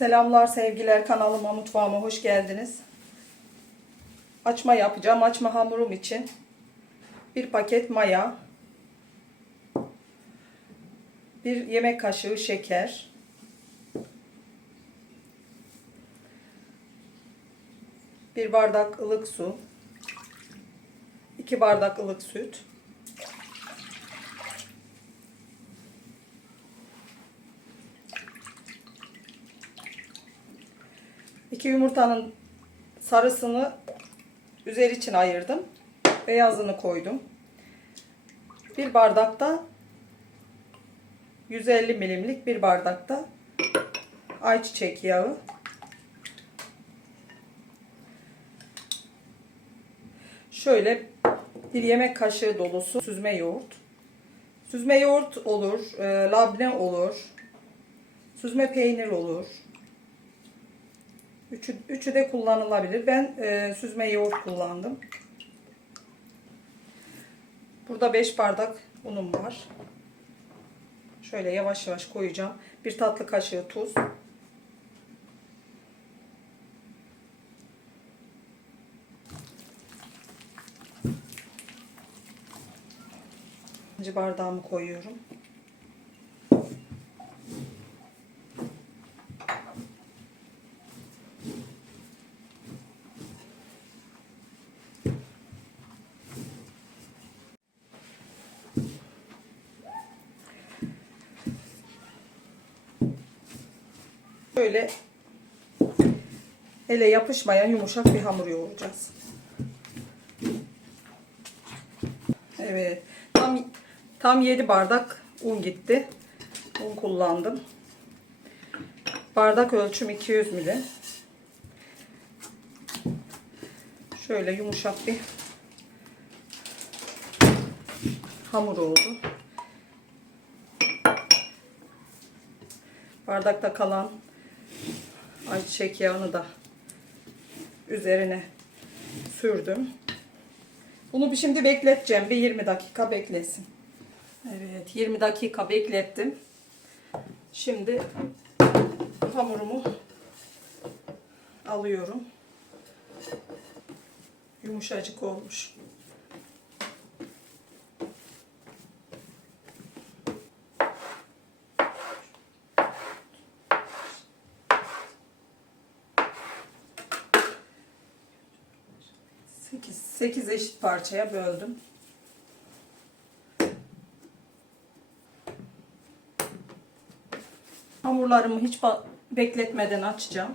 Selamlar sevgiler kanalıma mutfağıma hoş geldiniz. Açma yapacağım. Açma hamurum için bir paket maya, bir yemek kaşığı şeker, bir bardak ılık su, iki bardak ılık süt, İki yumurtanın sarısını üzeri için ayırdım. Beyazını koydum. Bir bardakta 150 milimlik bir bardakta ayçiçek yağı. Şöyle bir yemek kaşığı dolusu süzme yoğurt. Süzme yoğurt olur, e, labne olur, süzme peynir olur. Üçü, üçü de kullanılabilir. Ben e, süzme yoğurt kullandım. Burada 5 bardak unum var. Şöyle yavaş yavaş koyacağım. Bir tatlı kaşığı tuz. Bardağımı koyuyorum. Böyle ele yapışmayan yumuşak bir hamur yoğuracağız. Evet. Tam tam 7 bardak un gitti. Un kullandım. Bardak ölçüm 200 ml. Şöyle yumuşak bir hamur oldu. Bardakta kalan ayçiçek yağını da üzerine sürdüm. Bunu bir şimdi bekleteceğim. Bir 20 dakika beklesin. Evet 20 dakika beklettim. Şimdi hamurumu alıyorum. Yumuşacık olmuş. Sekiz, sekiz eşit parçaya böldüm. Hamurlarımı hiç bekletmeden açacağım.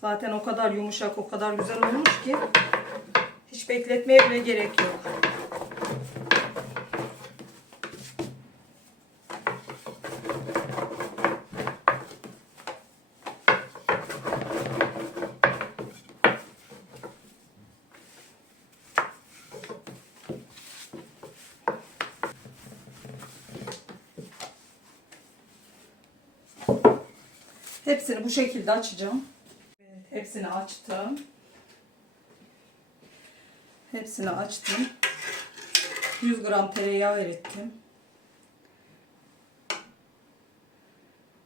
Zaten o kadar yumuşak, o kadar güzel olmuş ki hiç bekletmeye bile gerek yok. Hepsini bu şekilde açacağım. Evet, hepsini açtım. Hepsini açtım. 100 gram tereyağı erittim.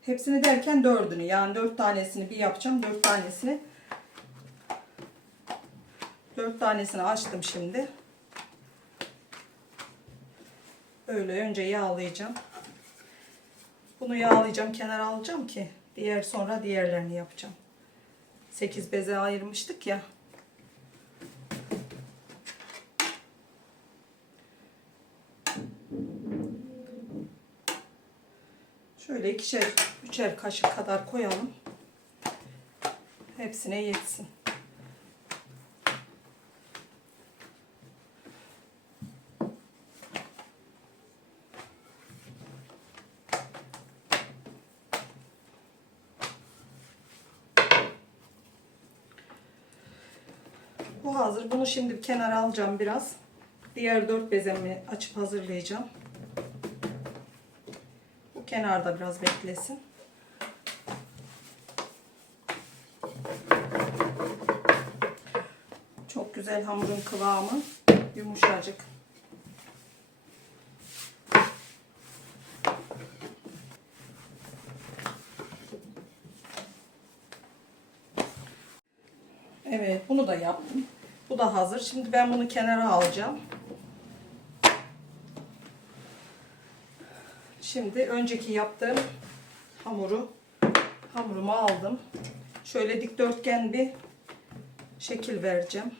Hepsini derken dördünü yani dört tanesini bir yapacağım. Dört tanesini dört tanesini açtım şimdi. Böyle önce yağlayacağım. Bunu yağlayacağım, kenara alacağım ki diğer sonra diğerlerini yapacağım. 8 beze ayırmıştık ya. Şöyle ikişer, üçer kaşık kadar koyalım. Hepsine yetsin. Bu hazır. Bunu şimdi bir kenara alacağım biraz. Diğer dört bezemi açıp hazırlayacağım. Bu kenarda biraz beklesin. Çok güzel hamurun kıvamı yumuşacık. Evet bunu da yaptım. Bu da hazır. Şimdi ben bunu kenara alacağım. Şimdi önceki yaptığım hamuru hamurumu aldım. Şöyle dikdörtgen bir şekil vereceğim.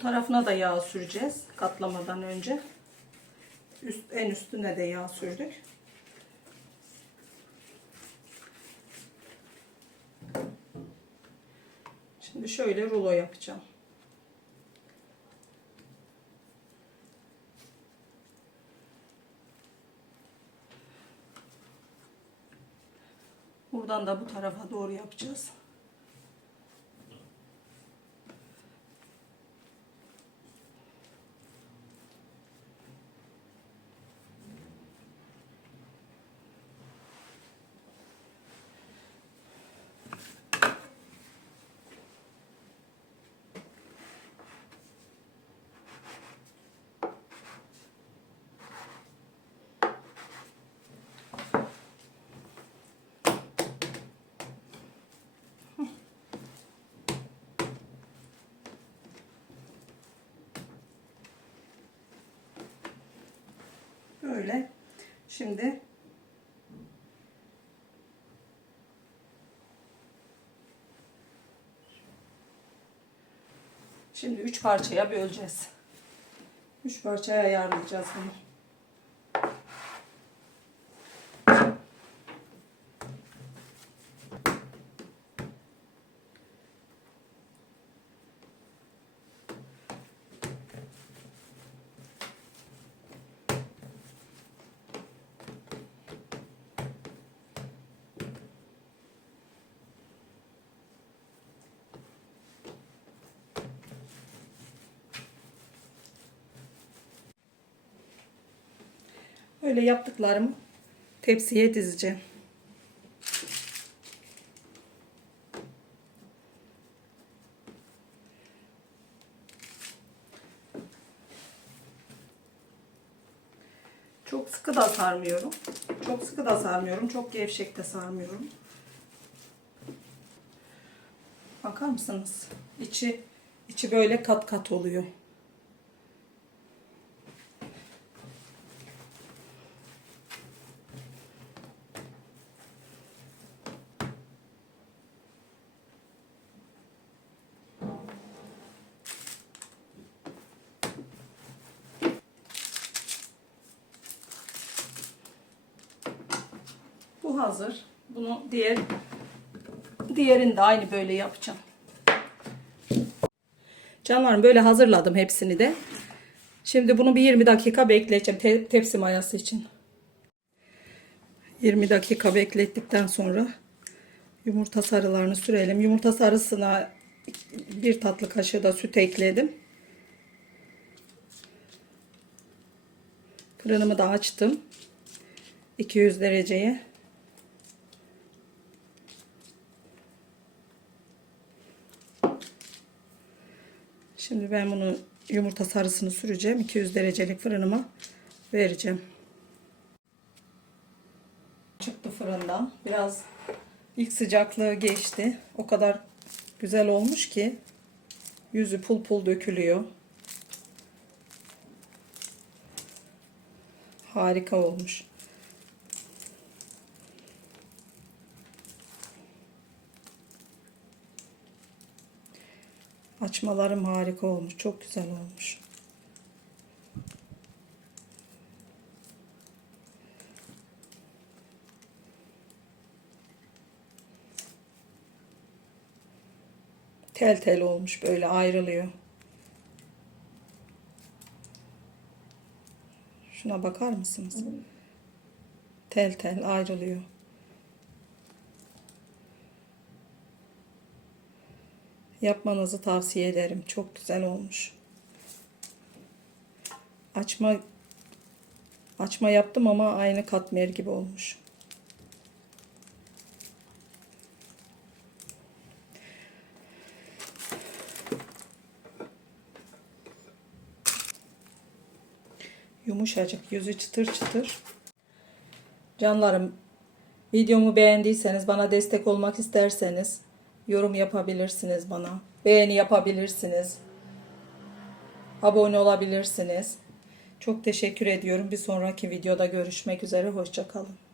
Tarafına da yağ süreceğiz katlamadan önce. Üst, en üstüne de yağ sürdük. Şimdi şöyle rulo yapacağım. Buradan da bu tarafa doğru yapacağız. Böyle. Şimdi Şimdi üç parçaya böleceğiz. Üç parçaya ayarlayacağız bunu. Böyle yaptıklarımı tepsiye dizeceğim. Çok sıkı da sarmıyorum. Çok sıkı da sarmıyorum. Çok gevşek de sarmıyorum. Bakar mısınız? İçi içi böyle kat kat oluyor. Bu hazır. Bunu diğer diğerini de aynı böyle yapacağım. Canlarım böyle hazırladım hepsini de. Şimdi bunu bir 20 dakika bekleyeceğim te- tepsi mayası için. 20 dakika beklettikten sonra yumurta sarılarını sürelim. Yumurta sarısına bir tatlı kaşığı da süt ekledim. Fırınımı da açtım. 200 dereceye. Şimdi ben bunu yumurta sarısını süreceğim. 200 derecelik fırınıma vereceğim. Çıktı fırından. Biraz ilk sıcaklığı geçti. O kadar güzel olmuş ki yüzü pul pul dökülüyor. Harika olmuş. Açmalarım harika olmuş. Çok güzel olmuş. Tel tel olmuş böyle ayrılıyor. Şuna bakar mısınız? Tel tel ayrılıyor. yapmanızı tavsiye ederim. Çok güzel olmuş. Açma açma yaptım ama aynı katmer gibi olmuş. Yumuşacık, yüzü çıtır çıtır. Canlarım, videomu beğendiyseniz, bana destek olmak isterseniz yorum yapabilirsiniz bana. Beğeni yapabilirsiniz. Abone olabilirsiniz. Çok teşekkür ediyorum. Bir sonraki videoda görüşmek üzere. Hoşçakalın.